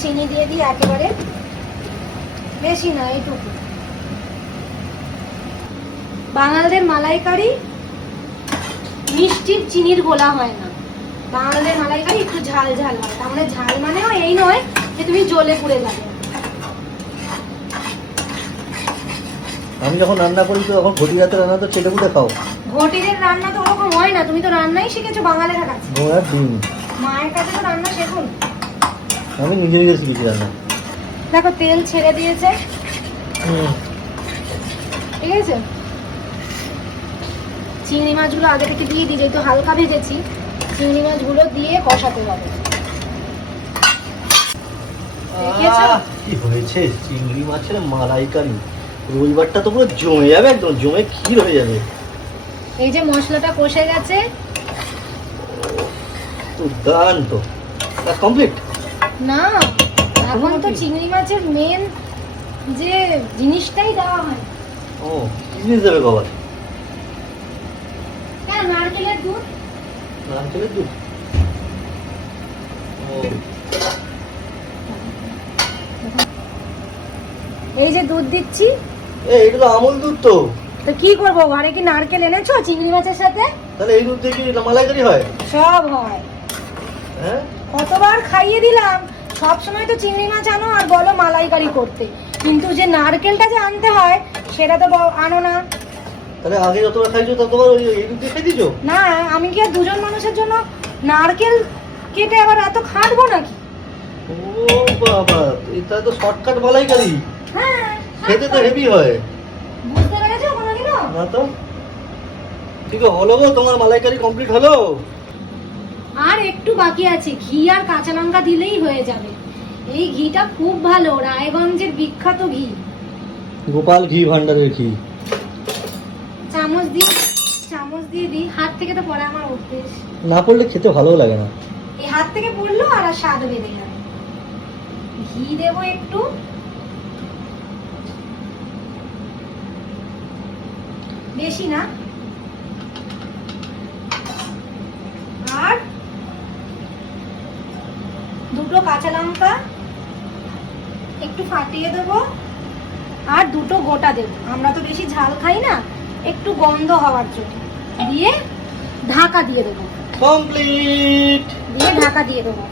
চিনি দিয়ে দিই একেবারে, বেশি না, এইটুকু। বাঙালদের মালাইকারি মিষ্টির চিনির গোলা হয় না, বাঙালদের মালাইকারি একটু ঝাল ঝাল হয়। তার মানে ঝাল মানেও এই নয় যে তুমি জ্বলে পুড়ে যাবে। আমি যখন রান্না করি তো তখন ঘটি রাতে রান্না তো চেটে পুটে খাও। ঘটিদের রান্না তো ওরকম হয় না, তুমি তো রান্নাই শিখেছো বাঙালির কাছে, ঘোড়ার ডিম। মায়ের কাছে তো রান্না শেখুন। আমি নিজে নিজে শিখেছি রান্না। দেখো তেল ছেড়ে দিয়েছে, ঠিক আছে। চিংড়ি মাছগুলো আগে থেকে দিয়ে দিই, যেহেতু হালকা ভেজেছি, চিংড়ি মাছগুলো দিয়ে কষাতে হবে। কি হয়েছে চিংড়ি মাছের মালাইকারি, রবিবারটা তো পুরো জমে যাবে, একদম জমে ক্ষীর হয়ে যাবে। এই যে মশলাটা কষে গেছে, দুর্দান্ত। কমপ্লিট না এখন তো চিংড়ি মাছের মেন যে জিনিসটাই দেওয়া হয়। ও কি জিনিস দেবে বাবা? হ্যাঁ, নারকেলের দুধ। নারকেলের দুধ। এই যে দুধ দিচ্ছি, এগুলো আমুল দুধ তো। তো কি করবো, ঘরে কি নারকেল এনেছো চিংড়ি মাছের সাথে? তাহলে এই দুধ দিয়ে কি মালাইকারি হয়? সব হয়। হ্যাঁ, কতবার খাইয়ে দিলাম, সব সময় তো চিংড়ি মাছ আনো আর বলো মালাইকারি করতে, কিন্তু যে নারকেলটা যে আনতে হয় সেটা তো আনো না। তাহলে আগে যতবার খাইছো ততবার এই দুধ দিয়ে খাই দিছো? না, আমি কি আর দুজন মানুষের জন্য নারকেল কেটে আবার এত খাটবো নাকি? ও বাবা, এটা তো শর্টকাট মালাইকারি। হ্যাঁ, খেতে তো হেভি হয়। বুঝতে পেরেছো কোনোদিনও? না তো। ঠিক হলো গো, তোমার মালাইকারি কমপ্লিট হলো। আর একটু বাকি আছে, ঘি আর কাঁচা লঙ্কা দিলেই হয়ে যাবে। এই ঘিটা খুব ভালো, রায়গঞ্জের বিখ্যাত ঘি। গোপাল ঘি ভান্ডারের ঘি। চামচ দিয়ে দিই, হাত থেকে তো পড়ে আমার অভ্যেস। না পড়লে খেতে ভালো লাগে না। এই হাত থেকে পড়লো আর স্বাদ বেড়ে যাবে। ঘি দেবো একটু, বেশি না। আর দুটো কাঁচা লঙ্কা একটু ফাটিয়ে দেবো, আর দুটো গোটা দেবো। আমরা তো বেশি ঝাল খাই না, একটু গন্ধ হওয়ার জন্য। দিয়ে ঢাকা দিয়ে দেবো, কমপ্লিট। দিয়ে ঢাকা দিয়ে দেবো।